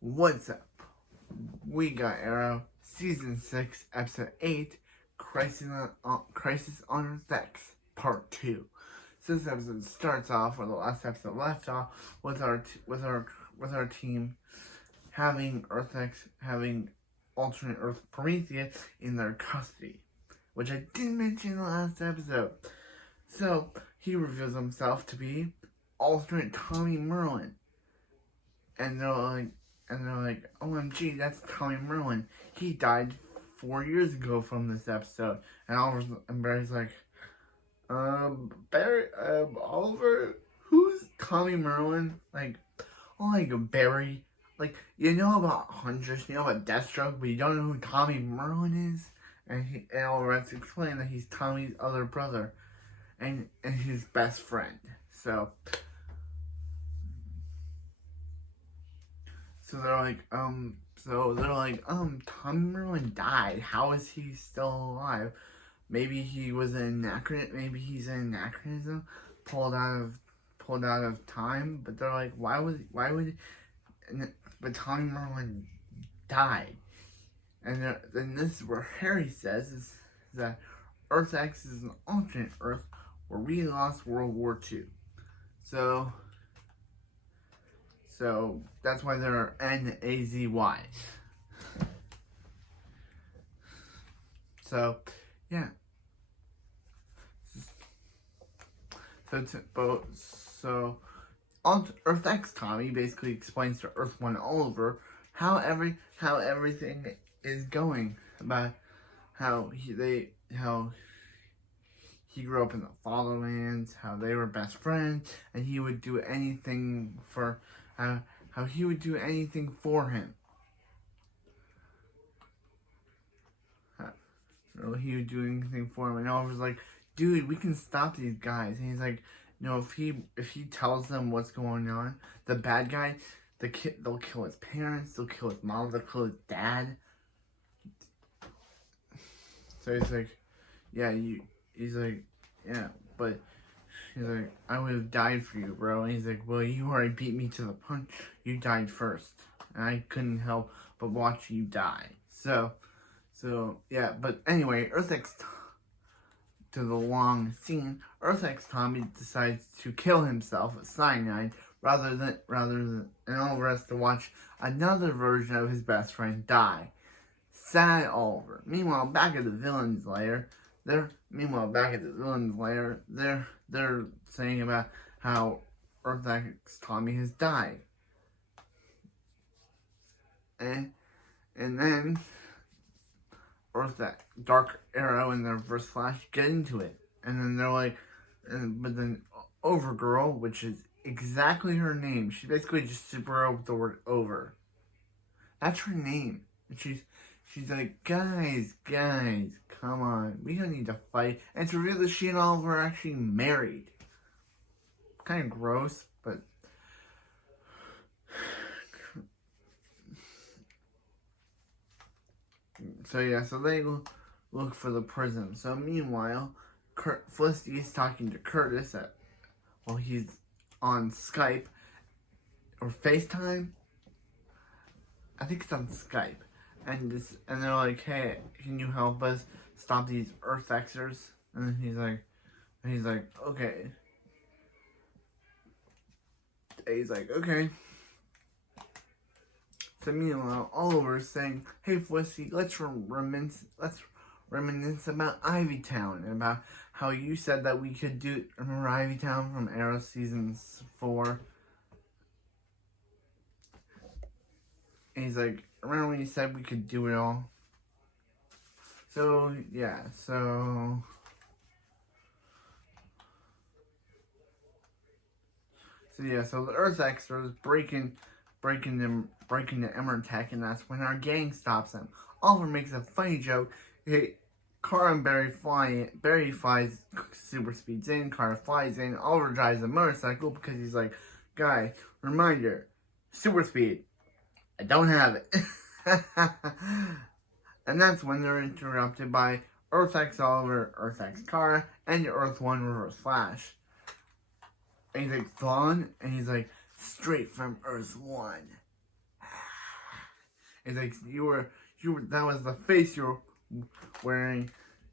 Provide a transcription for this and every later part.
What's up? We got Arrow, Season 6, Episode 8, Crisis on Earth X, Part 2. So this episode starts off where the last episode left off with our team having having alternate Earth Prometheus in their custody, which I didn't mention in the last episode. So he reveals himself to be alternate Tommy Merlin, and they're like, OMG, that's Tommy Merlin. He died 4 years ago from this episode. And Barry's like, Oliver, who's Tommy Merlin? Like Barry. Like, you know about Huntress, you know about Deathstroke, but you don't know who Tommy Merlin is? And Oliver's explained that he's Tommy's other brother and his best friend. So they're like, Tommy Merlin died. How is he still alive? Maybe he was an anachronism. Maybe he's an anachronism pulled out of time. But they're like, but Tommy Merlin died. And then this is where Harry says is that Earth X is an alternate Earth where we lost World War II. So that's why they're NAZY. So, yeah. So Earth X Tommy basically explains to Earth 1 Oliver how everything is going, about how he grew up in the Fatherlands, how they were best friends, and he would do anything for how he would do anything for him. He would do anything for him, and Oliver's like, dude, we can stop these guys. And he's like, no, if he tells them what's going on, the bad guy, they'll kill his parents, they'll kill his mom, they'll kill his dad. So he's like, yeah, but he's like, I would have died for you, bro. And he's like, well, you already beat me to the punch. You died first. And I couldn't help but watch you die. So yeah, but anyway, Earth X, to the long scene, Earth X Tommy decides to kill himself with cyanide rather than and Oliver has to watch another version of his best friend die. Sad Oliver. Meanwhile, back at the villain's lair, they're saying about how Earth X Tommy has died. And then Dark Arrow and the Reverse Flash get into it. And then they're like, but then Overgirl, which is exactly her name, she basically just super with the word over. That's her name. And she's like, guys, come on. We don't need to fight. And it's revealed that she and Oliver are actually married. Kind of gross, but so yeah, so they look for the prison. So meanwhile, Felicity is talking to Curtis while he's on Skype or FaceTime. I think it's on Skype. And they're like, hey, can you help us stop these Earth Xers? And he's like, okay. And he's like, okay. So meanwhile, Oliver's saying, hey Felicity, let's reminisce about Ivytown and about how you said that we could do. Remember Ivytown from Arrow Season 4? And he's like, remember when you said we could do it all? So yeah, so the Earth Xers breaking the Emertech, and that's when our gang stops them. Oliver makes a funny joke. Kara and Barry flies super speeds in. Kara flies in. Oliver drives a motorcycle because he's like, guy, reminder, super speed. I don't have it. And that's when they're interrupted by Earth X Oliver, Earth X Kara, and Earth 1 Reverse Flash. And he's like, Vaughn? And he's like, straight from Earth 1. It's like you were that was the face you were wearing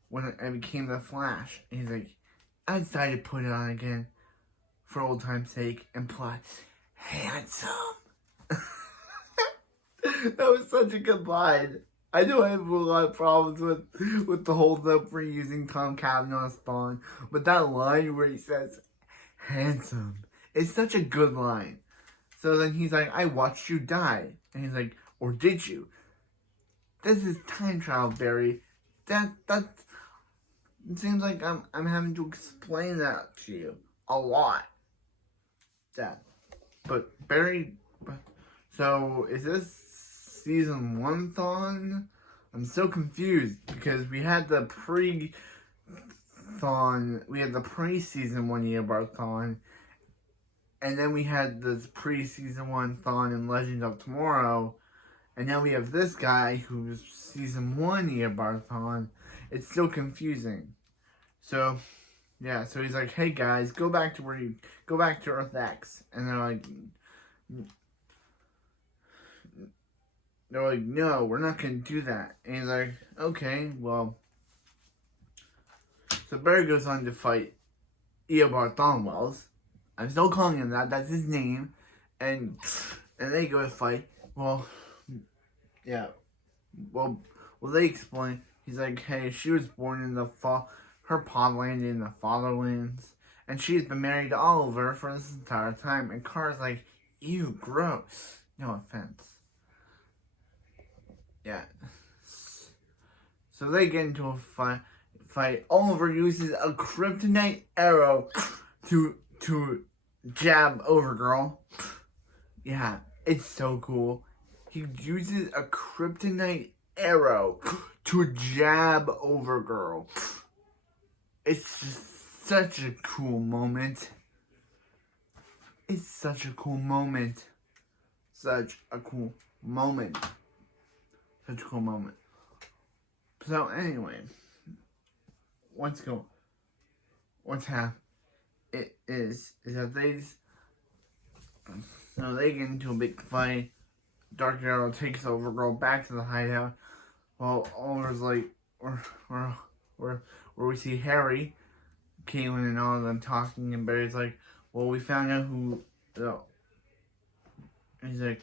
when I became the Flash. And he's like, I decided to put it on again for old time's sake and plot handsome. That was such a good line. I know I have a lot of problems with the whole up for using Tom Cavanaugh Spawn, but that line where he says handsome is such a good line. So then he's like, I watched you die. And he's like, or did you? This is time travel, Barry. That it seems like I'm having to explain that to you a lot. That. But Barry, so is this season 1 Thawne? I'm so confused because we had the pre-Thawne, we had the pre-season 1 Eobard Thawne, and then we had this pre-season 1 Thawne in Legend of Tomorrow, and now we have this guy who's season 1 Eobard Thawne. It's still confusing. So, yeah, so he's like, hey guys, go back to Earth X. And they're like, no, we're not going to do that. And he's like, okay, well. So Barry goes on to fight Eobard Thawne. I'm still calling him that. That's his name. And they go to fight. Well, yeah. Well, they explain. He's like, hey, she was born in her pa landed in the Fatherlands. And she's been married to Oliver for this entire time. And Kara's like, ew, gross. No offense. Yeah. So they get into a fight. Oliver uses a kryptonite arrow to jab Overgirl. Yeah, it's so cool. He uses a kryptonite arrow to jab Overgirl. It's just such a cool moment. It's such a cool moment. Such a cool moment. Such a cool moment. So anyway, what's happening? It is that they get into a big fight. Dark Arrow takes Overgirl back to the hideout. While Oliver's like, where we see Harry, Caitlin, and all of them talking, and Barry's like, well, we found out who. He's like,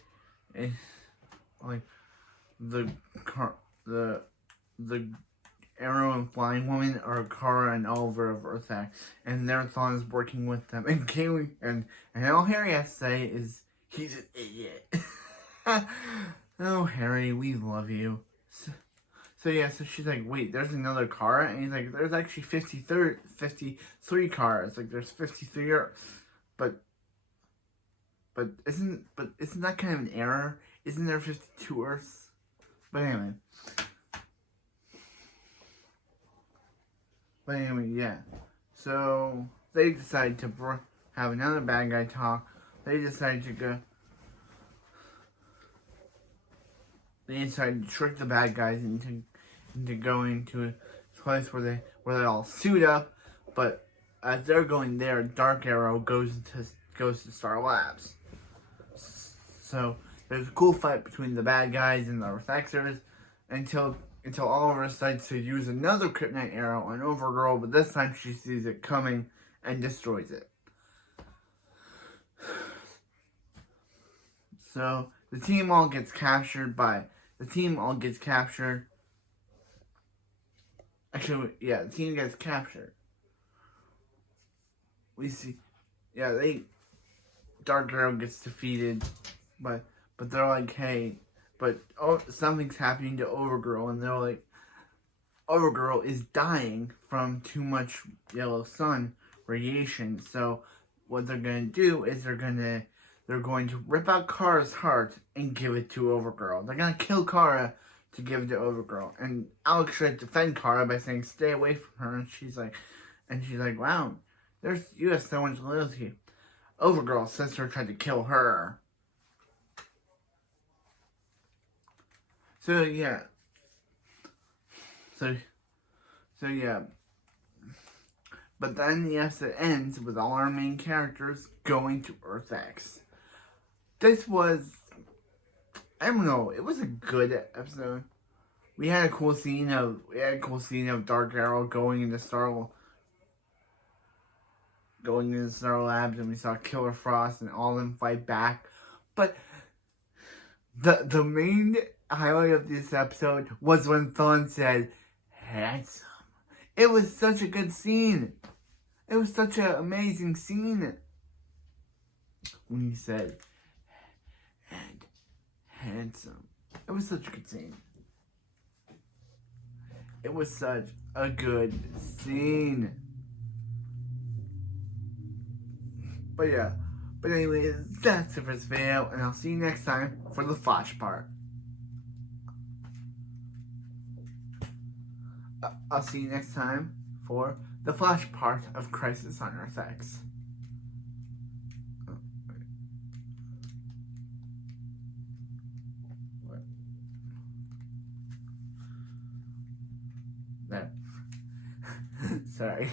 the Arrow and Flying Woman are Kara and Oliver of Earth X, and their Thawne is working with them. And Caitlin, and all Harry has to say is, he's an idiot. Oh, Harry, we love you. So yeah, so she's like, wait, there's another Kara? And he's like, there's actually 53 Karas. Like, there's 53 Earths. But isn't that kind of an error? Isn't there 52 Earths? But anyway, yeah. So they decide to have another bad guy talk. They decide to trick the bad guys into going to a place where they all suit up. But as they're going there, Dark Arrow goes to Star Labs. So there's a cool fight between the bad guys and the Earth Xers until Oliver decides to use another kryptonite arrow on Overgirl, but this time she sees it coming and destroys it. So the team all gets captured. Actually, yeah, the team gets captured. We see, yeah, Dark Arrow gets defeated, but they're like, hey, but something's happening to Overgirl, and they're like, Overgirl is dying from too much yellow sun radiation. So what they're gonna do is they're going to rip out Kara's heart and give it to Overgirl. They're gonna kill Kara to give it to Overgirl. And Alex should defend Kara by saying, stay away from her. And she's like, wow, you have so much loyalty. Overgirl's sister tried to kill her. So yeah. So yeah. But then the episode ends with all our main characters going to Earth X. this was, I don't know, it was a good episode. We had a cool scene of Dark Arrow going into Star Labs, and we saw Killer Frost and all of them fight back. But the main highlight of this episode was when Thawne said, "Handsome." It was such a good scene. It was such an amazing scene. When he said, "and handsome." It was such a good scene. It was such a good scene. But yeah. But anyways, that's it for this video, and I'll see you next time for the Flash part. I'll see you next time for the Flash part of Crisis on Earth X. Sorry.